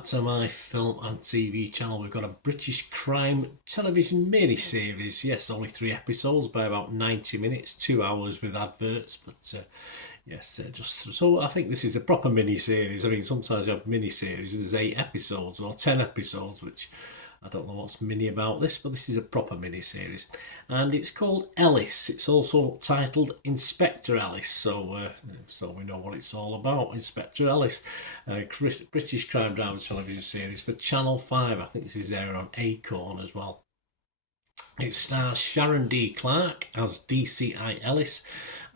back to my film and TV channel. We've got a British crime television mini-series. Yes, only 3 episodes by about 90 minutes, 2 hours with adverts. But just so I think this is a proper mini-series. I mean, sometimes you have mini-series, there's 8 episodes or 10 episodes, which I don't know what's mini about this, but this is a proper mini-series. And it's called Ellis. It's also titled Inspector Ellis, so we know what it's all about. Inspector Ellis, British crime drama television series for Channel 5. I think this is there on Acorn as well. It stars Sharon D. Clarke as DCI Ellis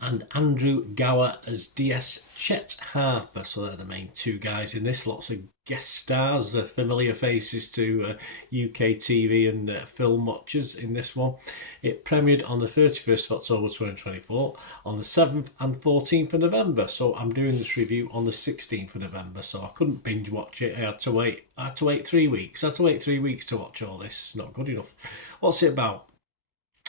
and Andrew Gower as DS Chet Harper. So they're the main 2 guys in this. Lots of guest stars, familiar faces to UK TV and film watchers in this one. It premiered on the 31st of October 2024, on the 7th and 14th of November. So I'm doing this review on the 16th of November, so I couldn't binge watch it. I had to wait 3 weeks. I had to wait 3 weeks to watch all this. Not good enough. What's it about?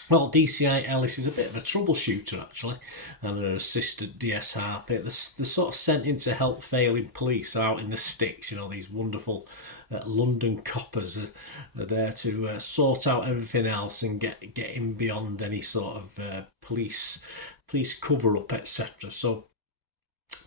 Well, DCI Ellis is a bit of a troubleshooter, actually, and her assistant, DS Harper. They're sort of sent in to help failing police out in the sticks. You know, these wonderful London coppers are there to sort out everything else and get in beyond any sort of police cover-up, etc. So,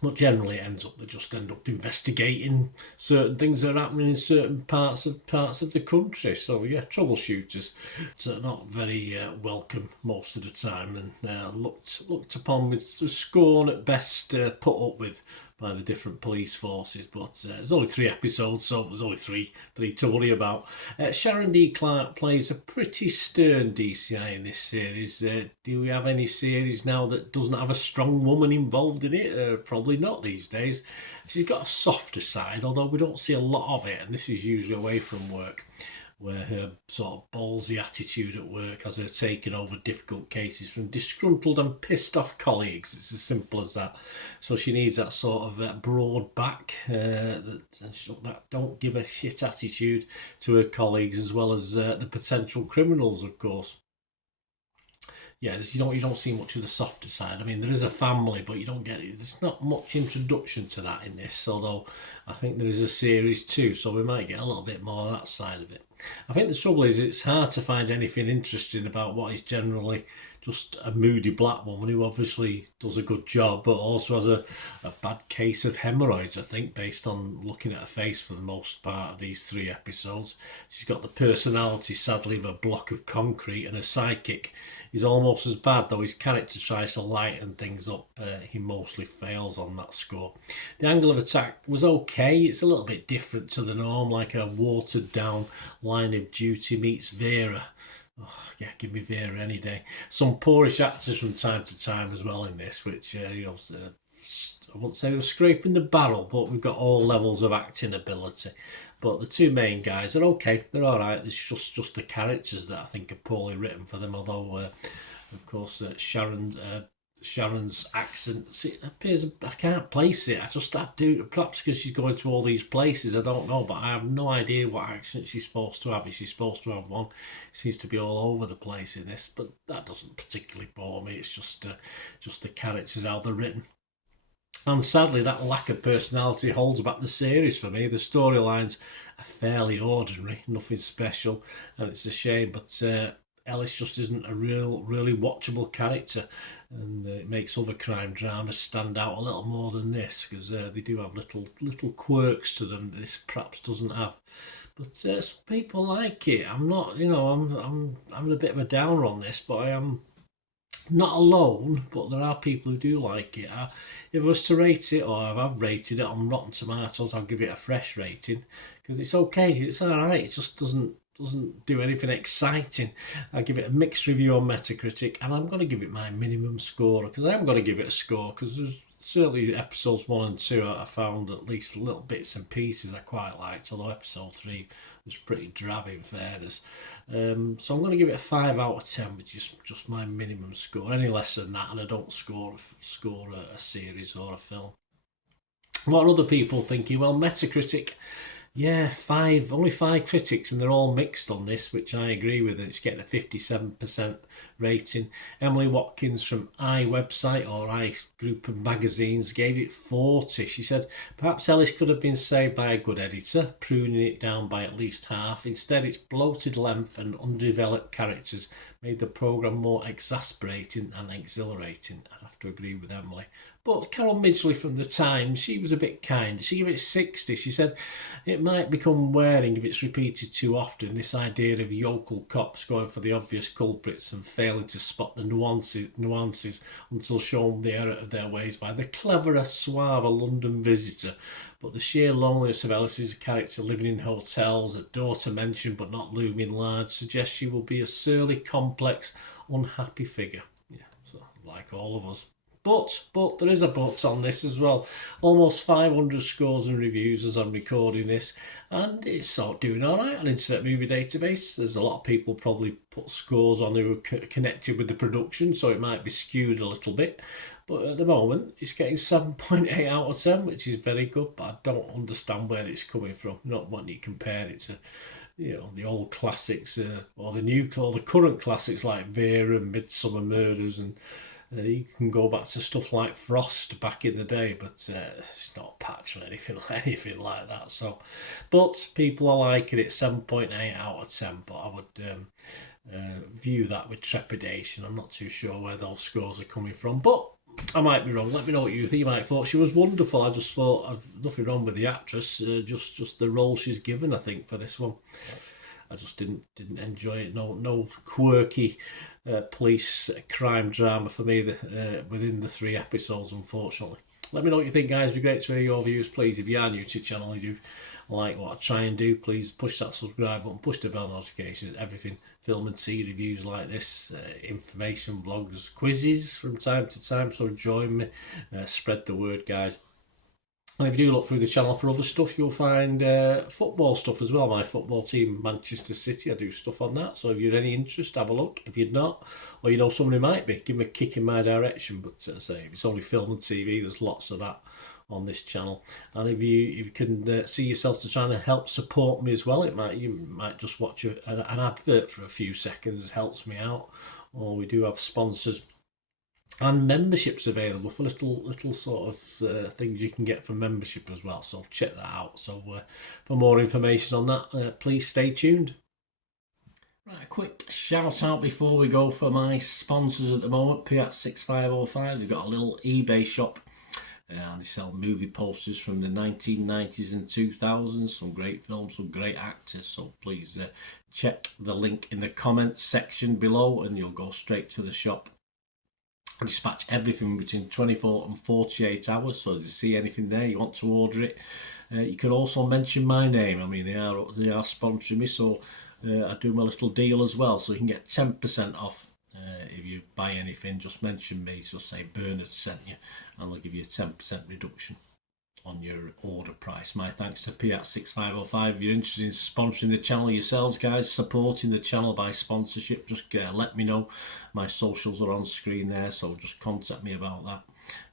but generally they just end up investigating certain things that are happening in certain parts of the country. So yeah, troubleshooters, so not very welcome most of the time, and looked upon with scorn at best, put up with by the different police forces. But there's only 3 episodes, so there's only three to worry about. Sharon D. Clarke plays a pretty stern DCI in this series. Do we have any series now that doesn't have a strong woman involved in it? Probably not these days. She's got a softer side, although we don't see a lot of it, and this is usually away from work, where her sort of ballsy attitude at work has her taking over difficult cases from disgruntled and pissed off colleagues. It's as simple as that. So she needs that sort of broad back, that don't give a shit attitude to her colleagues, as well as the potential criminals, of course. Yeah, you don't see much of the softer side. I mean, there is a family, but you don't get it. There's not much introduction to that in this, although I think there is a series too, so we might get a little bit more of that side of it. I think the trouble is it's hard to find anything interesting about what is generally just a moody black woman who obviously does a good job, but also has a bad case of hemorrhoids, I think, based on looking at her face for the most part of these 3 episodes. She's got the personality, sadly, of a block of concrete, and her sidekick is almost as bad, though his character tries to lighten things up. He mostly fails on that score. The angle of attack was okay. It's a little bit different to the norm, like a watered down Line of Duty meets Vera. Oh, yeah, give me Vera any day. Some poorish actors from time to time as well in this, which, I won't say they were scraping the barrel, but we've got all levels of acting ability. But the 2 main guys are okay. They're all right. It's just the characters that I think are poorly written for them, although, of course, Sharon's accent, it appears, I can't place it. I do, perhaps because she's going to all these places, I don't know, but I have no idea what accent she's supposed to have. Is she supposed to have one? It seems to be all over the place in this, but that doesn't particularly bore me. It's just the characters, how they're written. And sadly, that lack of personality holds back the series for me. The storylines are fairly ordinary, nothing special, and it's a shame, but Ellis just isn't a really watchable character, and it makes other crime dramas stand out a little more than this, because they do have little quirks to them that this perhaps doesn't have. But some people like it. I'm not, I'm a bit of a downer on this, but I am not alone, but there are people who do like it. If I was to rate it, or if I've rated it on Rotten Tomatoes, I'll give it a fresh rating, because it's okay, it's alright, it just doesn't do anything exciting. I give it a mixed review on Metacritic, and I'm going to give it my minimum score, because I am going to give it a score, because there's certainly episodes 1 and 2 I found at least little bits and pieces I quite liked, although episode 3 was pretty drab in fairness. So I'm going to give it a 5 out of 10, which is just my minimum score. Any less than that, and I don't score a series or a film. What are other people thinking? Well, Metacritic, Yeah, only five critics, and they're all mixed on this, which I agree with. It's getting a 57% rating. Emily Watkins from iWebsite or I Group of Magazines gave it 40. She said, perhaps Ellis could have been saved by a good editor, pruning it down by at least half. Instead, its bloated length and undeveloped characters made the programme more exasperating and exhilarating. I'd have to agree with Emily. But Carol Midgley from The Times, she was a bit kind. She gave it 60. She said, it might become wearing if it's repeated too often, this idea of yokel cops going for the obvious culprits and failing to spot the nuances until shown the error of their ways by the cleverer, suaver London visitor. But the sheer loneliness of Ellis's character living in hotels, a daughter mentioned but not looming large, suggests she will be a surly, complex, unhappy figure. Yeah, so like all of us. But there is a but on this as well. Almost 500 scores and reviews as I'm recording this, and it's sort of doing all right on Internet Movie Database. There's a lot of people probably put scores on who are connected with the production, so it might be skewed a little bit. But at the moment, it's getting 7.8 out of 10, which is very good. But I don't understand where it's coming from. Not when you compare it to, the old classics or the current classics like Vera and Midsummer Murders, and you can go back to stuff like Frost back in the day, but it's not Patch or anything like that. So, but people are liking it 7.8 out of 10. But I would view that with trepidation. I'm not too sure where those scores are coming from, but I might be wrong. Let me know what you think. You might have thought she was wonderful. I just thought I've nothing wrong with the actress. Just the role she's given, I think, for this one. I just didn't enjoy it. No quirky police crime drama for me within the 3 episodes, unfortunately. Let me know what you think, guys. It'd be great to hear your views, please. If you are new to the channel, you do like what I try and do, please push that subscribe button, push the bell notifications, everything. Film and see reviews like this, information, vlogs, quizzes from time to time. So join me, spread the word, guys. And if you do look through the channel for other stuff, you'll find football stuff as well. My football team, Manchester City, I do stuff on that. So if you're any interest, have a look. If you're not, or you know somebody might be, give them a kick in my direction. But say if it's only film and TV, there's lots of that on this channel. And if you can see yourself to trying to help support me as well, you might just watch an advert for a few seconds. It helps me out. Or we do have sponsors and memberships available for little sort of things you can get from membership as well. So check that out. So for more information on that, please stay tuned. Right, a quick shout out before we go for my sponsors at the moment. Piat 6505. They've got a little eBay shop. They sell movie posters from the 1990s and 2000s. Some great films, some great actors. So please check the link in the comments section below, and you'll go straight to the shop. I dispatch everything between 24 and 48 hours, so if you see anything there, you want to order it, you can also mention my name. I mean, they are sponsoring me, so I do my little deal as well, so you can get 10% off if you buy anything. Just mention me, so say Bernard sent you, and they'll give you a 10% reduction on your order price. My thanks to Piat 6505. If you're interested in sponsoring the channel yourselves, guys, supporting the channel by sponsorship, just let me know. My socials are on screen there, so just contact me about that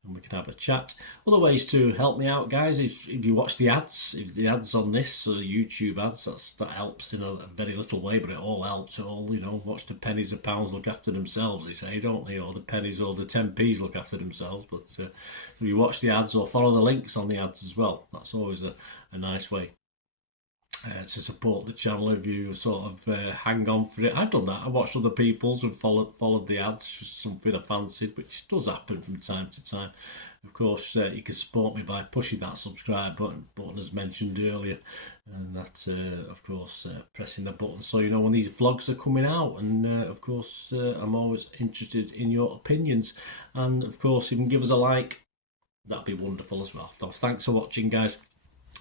and we can have a chat. Other ways to help me out, guys, if you watch the ads, if the ads on this YouTube ads, that helps in a very little way, but it all helps. Watch the pennies and pounds look after themselves, they say, don't they? Or the pennies or the 10p's look after themselves. But if you watch the ads or follow the links on the ads as well, that's always a nice way to support the channel. If you sort of hang on for it, I've done that. I watched other people's and followed the ads, just something I fancied, which does happen from time to time. Of course, you can support me by pushing that subscribe button as mentioned earlier, and that of course pressing the button so you know when these vlogs are coming out. And of course I'm always interested in your opinions, and of course you can give us a like, that'd be wonderful as well. So thanks for watching, guys.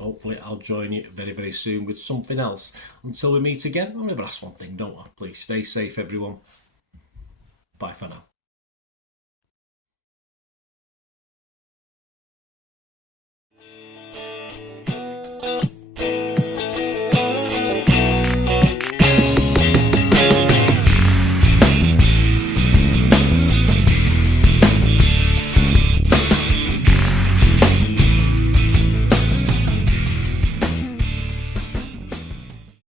Hopefully I'll join you very, very soon with something else. Until we meet again, I'll never ask one thing, don't I? Please stay safe, everyone. Bye for now.